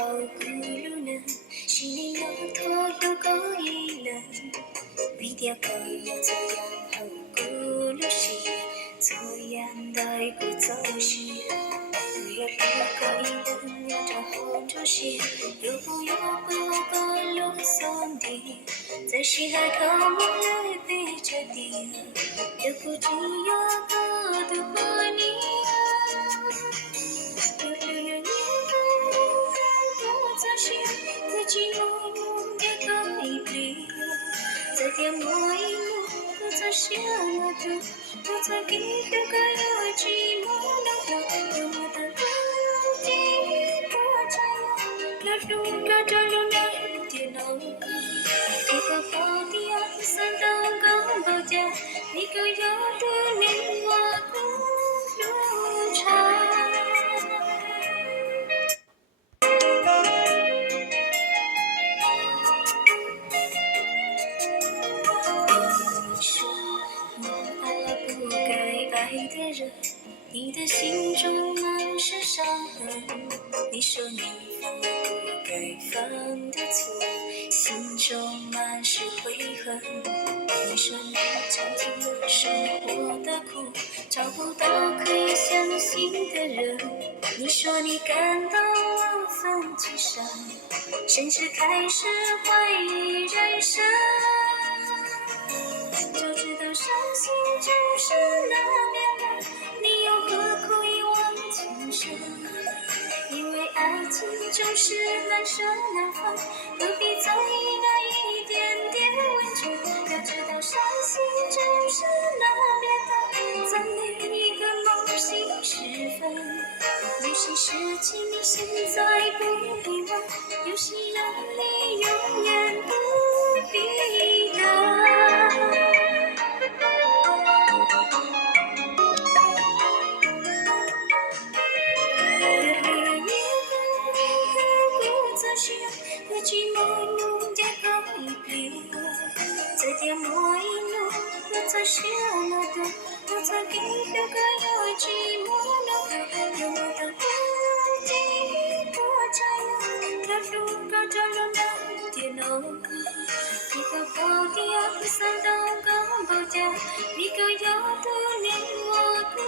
hogulunan Shini no tholo koilan Vidya koyo zoyan hogulushi Zoyan dai ku zoshi Uya koilan yata honjoshi Yobu yobu lo sondi 在西海头来背着地，也不知有多的过你啊。有年我早些，在寂寞梦的歌里，在点我一幕，我早些那度，我早给个个有寂寞那度，有我的歌的多长，那路那这路那点脑。 Kau kau dia sandang kau baca, ni kau yang dunia aku lupa. 你说我爱了不该爱的人，你的心中满是伤痕。你说你犯了不该犯的错。 心中满是悔恨。你说你尝尽了生活的苦，找不到可以相信的人。你说你感到万分沮丧，甚至开始怀疑人生。就知道伤心就是难免的，你又何苦一往情深？ 因为爱情就是难舍难分，何必在意那一点点温存？要知道伤心就是难免的，在每一个梦醒时分，有些事情你现在不必问，有些人你永远不必等。 和寂寞弄点高一笔，再点抹一弄，我在写那段，我在给个个有寂寞那个，有我的不敌多长，那如果这路难点哦，你个保底啊，三道高保家，你个要的连我不。